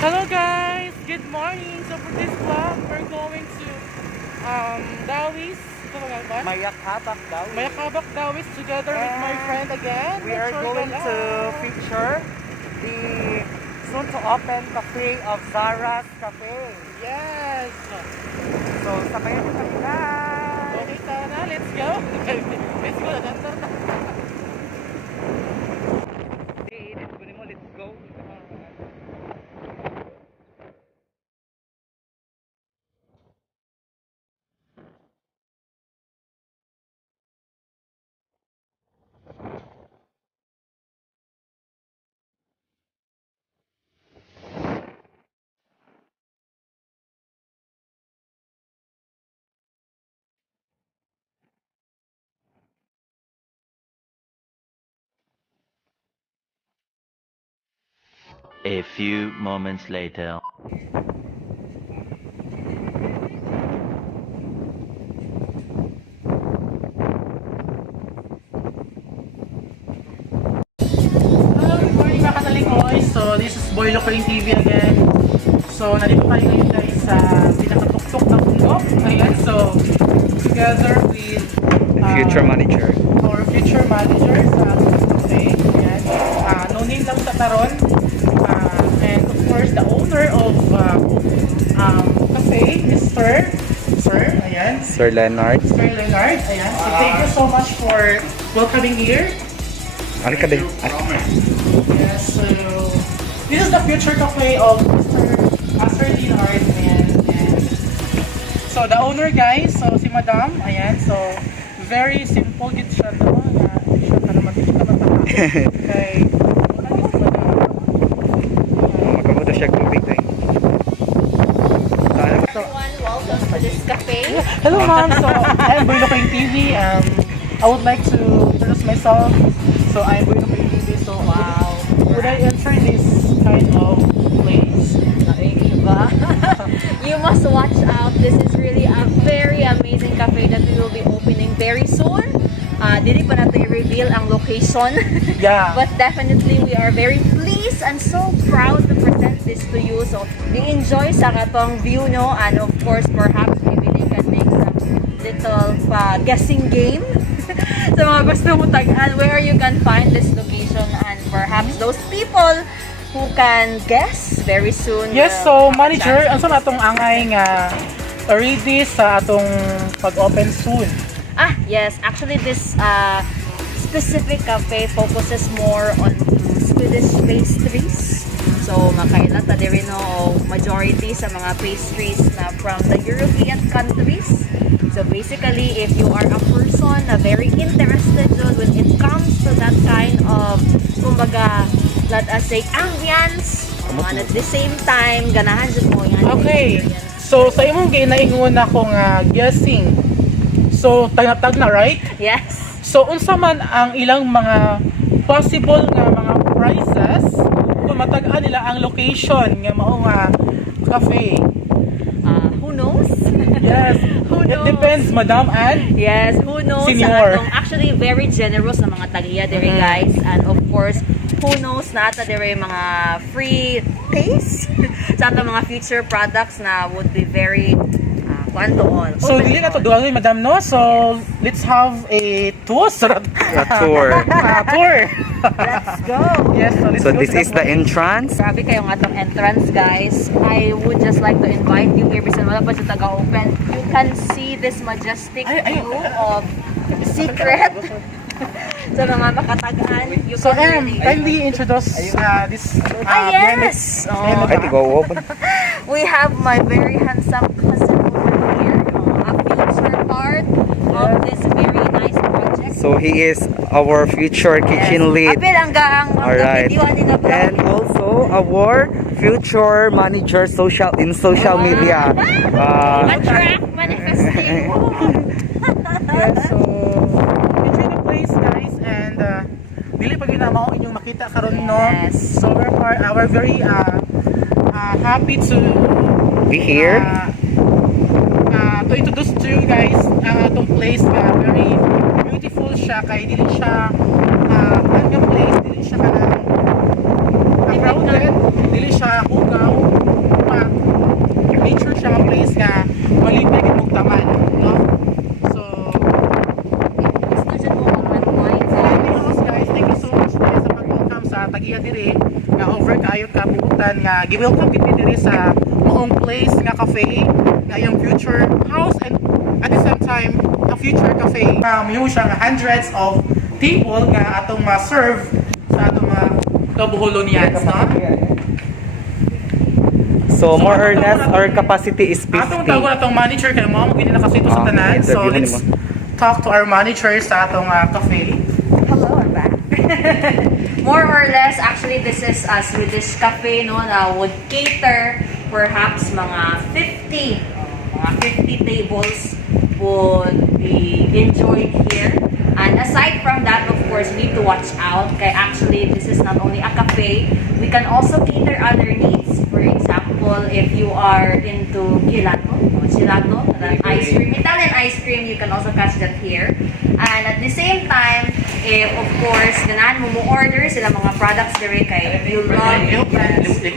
Hello guys! Good morning! So for this vlog, we're going to Dawis. Mayakabak daw. Mayakabak Dawis together with my friend again. We are going to feature the soon to open cafe of Zara's Cafe. Yes! So, sabayan niyo kami guys! Okay, tara, let's go! Let's go! Let's go! A few moments later. Hello, good morning mga katalikoy. So this is Boy Locoring TV again. So nandito tayo ngayon guys sa pinakatuktok ng bundok. Ayan, so together with Future manager. our future manager sa cafe. Ayan. No name lang sa taron. And of course the owner of cafe is Sir, ayan. Sir Leonard. Sir Leonard, ayan. So thank you so much for welcoming here. Ano ka din? Yes, so this is the future cafe of Sir Leonard, and so the owner guys, so si Madam, ayan, so very simple gid siya no, na siya ka naman dito ka kay wala gid si Madam. Magkamuto siya tubig tayo. Everyone, welcome to this cafe. Hello ma'am, so I'm Boy Locoring TV. I would like to introduce myself. So I'm Boy Locoring TV. So Wow. would I enter this kind of place? Diba? You must watch out. This is really a very amazing cafe that we will be opening very soon. Dili pa natin i-reveal ang location. Yeah. But definitely we are very pleased and so proud to present this to you. So, enjoy sa katong view no, and of course perhaps we really can make some little guessing game sa mga gusto mo tagaan where you can find this location, and perhaps those people who can guess very soon. Yes, will so have a manager, chance. ano sa atong angay nga ready sa atong pag-open soon? Yes, actually this specific cafe focuses more on Swedish pastries. So makaila ta diri no majority sa mga pastries na from the European countries. So basically, if you are a person na very interested when it comes to that kind of, kumbaga, let us say, ambience, and at the same time, ganahan dyan mo yan. Okay, so sa imong ginaingon akong guessing. So tag na right? Yes. So unsa man ang ilang mga possible nga mga prices kung matag-an nila ang location nga mao nga cafe? Who knows? Yes, Who it knows? depends, Madam Ann. Yes, who knows? Senior. Sa atong, actually, very generous na mga tagiya diri guys. And of course, who knows na ata diri mga free taste sa atong mga future products na would be very all. So dili na to dual Madam no. So let's have a tour. A tour. Tour. Let's go! Yes, so let's So go this to is the that one. entrance. Grabe kayong atong entrance, guys. I would just like to invite you here bisan wala pa siya taga-open. You can see this majestic view of secret sa mga makatagaan. You So can really... kindly introduce this yes! Oh. Ay, di ko open. We have my very handsome cousin over here, a future part of this very nice project. So he is our future kitchen lead. Apil ang Alright. video ni na And also our future manager in social media. Attract manifesting. Yes, so enjoy the place guys, and dili pa gyud na mao inyong makita karon no. Yes. So we're very happy to Be here. To introduce to you guys ang atong place nga very beautiful siya kay dili siya ang place dili siya kanang crowded, dili siya hugaw. iya diri nga over kayo kabuutan nga gi-welcome kita diri sa maong place nga cafe nga yung future house and at the same time a future cafe. Mayroon siya nga hundreds of table nga atong ma-serve sa atong mga kabuholonians, no? So, more or atong less, tawag our natin- capacity is 50. Atong tawag na atong manager kay mo gini na kasi ito sa Ah, tanan. So interviewin let's mo. talk to our manager sa atong cafe. Hello, I'm back. More or less, actually, this is a Swedish cafe, no, na would cater perhaps mga 50 tables would be enjoyed here. And aside from that, of course, we need to watch out. Kaya actually, this is not only a cafe. We can also cater other needs. For example, if you are into gelato, ice cream, Italian ice cream, you can also catch that here. And at the same time, if of course, ganahan mo order sila mga products dire kay you love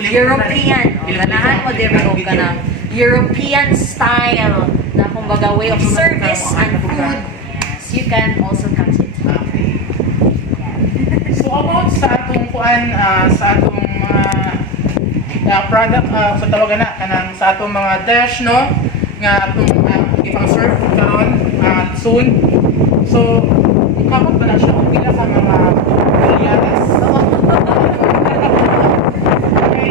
European. Ganahan mo dire o ka ng European style na kumbaga way of service and food. So you can also catch it. So about sa atong kuan sa atong mga product sa tawagan na kanang sa atong mga dish no nga atong ipang serve karon soon. So kapag na siya kung pila ka mga milyares. Okay,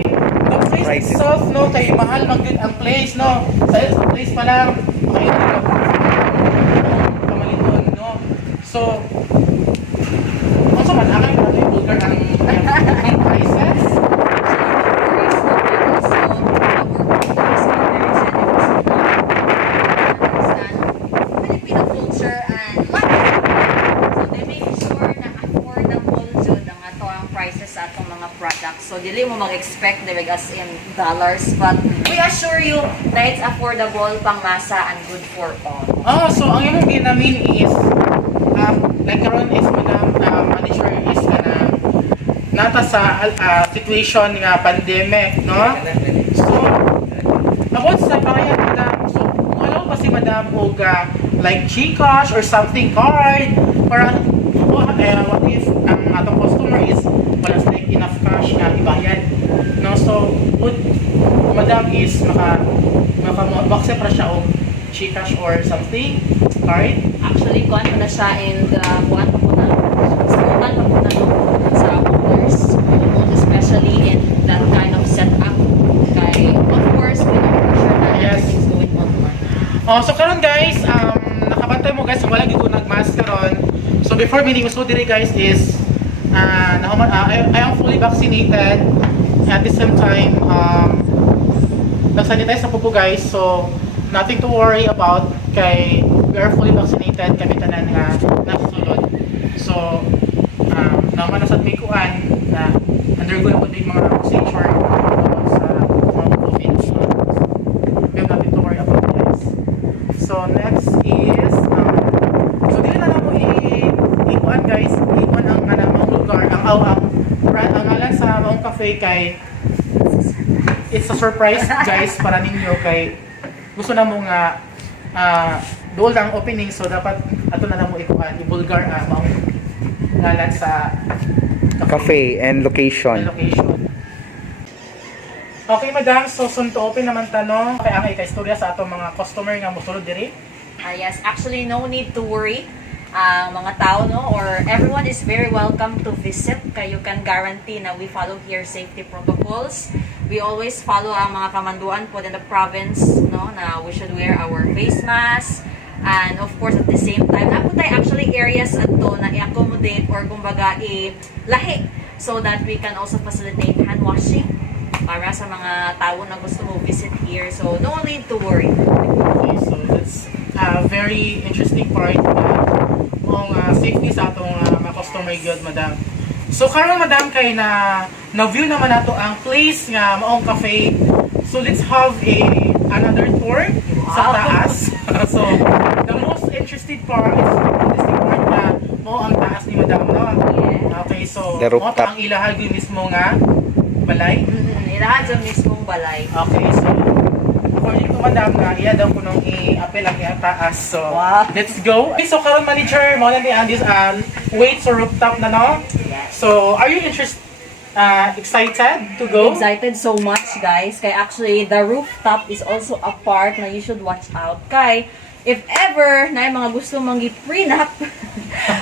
the place Prices. itself no kay mahal man gud ang place no. Sa place pa lang may kamaliton no. So also man ang Bulgar ang prices. Filipino culture and lifestyle. So they make sure na affordable jud ang ato ang prices sa atong mga products. So dili mo mag-expect direct as in dollars, but we assure you na it's affordable, pangmasa and good for all. Oh, so ang imong ginamin is like karon is madam manager is nata sa situation nga pandemic, no? So about sa bayad madam, so wala pa si madam og like GCash or something card para what if ang atong customer is wala sa like enough cash nga ibayad, no? So would madam is maka para siya og GCash or something card. Actually, kuhan ko na siya and kuhan pa ko na. Smutan pa ko na no, sa owners, most especially in that kind of setup. Kay, of course, we know for sure na Yes. everything's going on. Oh, so karon guys, nakabantay mo guys, wala gid ko nag-mask karon. So before meeting so dire guys is I am fully vaccinated. At the same time, nag-sanitize na po guys. So nothing to worry about kay we are fully vaccinated kami tanan nga nasusulod. So naman na sa mikuan na undergo na po din mga procedure about sa mga COVID. So we have nothing to worry about guys. So next is so dili na mo ikuan guys, ikuan ang mga lugar, ang brand ang ngalan sa maong cafe kay it's a surprise guys para ninyo kay gusto na mo nga dool ang opening so dapat ato na mo ikuan i-Bulgar maong ngalan sa Cafe and location. location. Okay madam, so soon to open naman tanong kay ang ika-istorya sa atong mga customer nga mosulod diri. Yes, actually, no need to worry. Mga tao, no, or everyone is very welcome to visit. Kaya you can guarantee na we follow here safety protocols. We always follow ang mga kamanduan po in the province, no, na we should wear our face mask. And of course, at the same time, na po tayo actually areas ato na i-accommodate or kumbaga i-lahi so that we can also facilitate hand washing para sa mga tao na gusto mo visit here. So, no need to worry. Okay, so that's a very interesting part ng safety sa atong mga customer gyud madam. So karon madam kay na-view naman nato ang place nga maong cafe. So let's have another tour sa Wow. taas. So the most interesting part na mo ang taas ni madam no. Yeah. Okay, so The mo rooftop. ang ilahag yung mismo nga balay. Ilahan sa mismong balay. Okay, so according to madam nga iya daw kunong i-apel ang iyang taas. So Wow. let's go. Okay, so karon manager mo na ni ang this wait sa rooftop na no. Yes. So are you interested excited to go? Excited so much, guys. Kaya actually, the rooftop is also a part na you should watch out. Kay, if ever na yung mga gusto mong i-prenup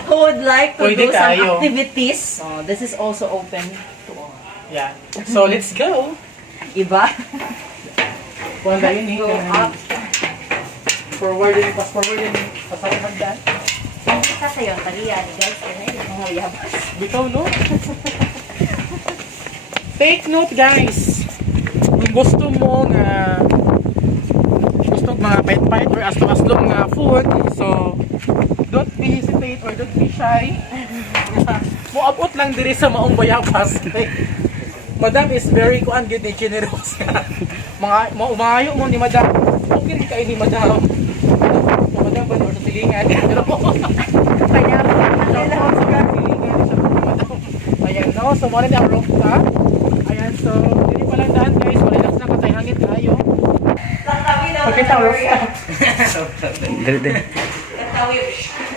who would like to Pwede do some tayo. activities, this is also open to all. Yeah. So, let's go. Iba? Wala yun eh. Go up. Forward din, fast forward din. Pasakit magdaan. Kasi yung talian, guys. Yan ay mga yabas. Bitaw, no? Take note, guys. Kung gusto mo nga mga pait-pait or aslong-aslong nga food, so don't be hesitate or don't be shy. Muabot lang diri sa maong bayabas. Madam is very good and generous. Umayo mo ni Madam. Okay kayo ni Madam. Madam ba or sa silingan? Ayan, no? So, muna na ang rooftop. Ayan, so, hindi pa lang daan, guys. Wala lang na katay hangin tayo. Pagkita ang rooftop.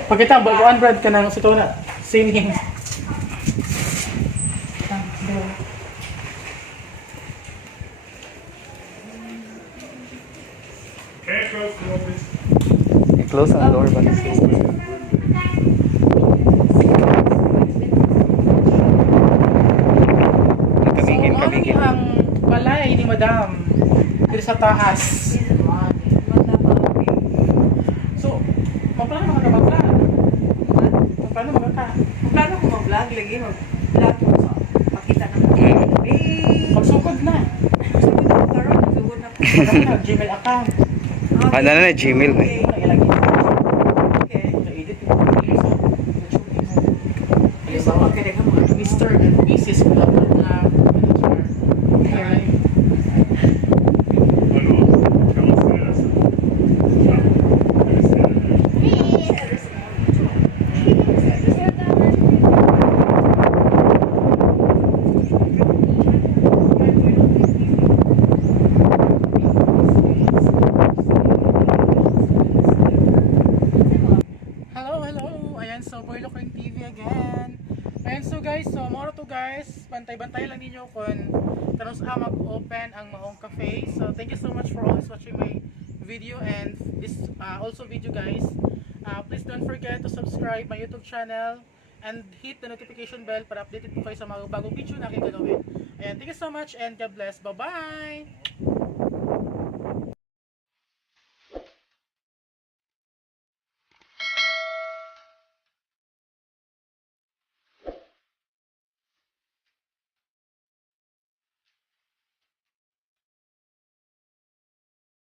Pagkita ang baguan, Brad, ka ng sito na. Singing. Close ang door ba? Kamingin, So, kamingin. ang balay ni Madam dito sa taas. So, magplano mga kabagla. Magplano mga ka. Plano ko mag-vlog lagi, mag-vlog ko sa makita ng Magsugod na. karon nagsugod na po. Magplano na, Gmail account. Ano na, Gmail na. Okay. Ilagay mo. Okay. Na-edit mo. So, magkaya ka mga Mr. and Mrs. Blah, blah, blah. Alright. Hello. Ayan, so Boy Locring TV again. Ayan, so guys, so moro to guys. Bantay-bantay lang ninyo kung kanong sa mag-open ang Maong Cafe. So thank you so much for always watching my video and this also video, guys. Please don't forget to subscribe my YouTube channel and hit the notification bell para updated po kayo sa mga bagong video na aking gagawin. Ayan, thank you so much and God bless. Bye-bye!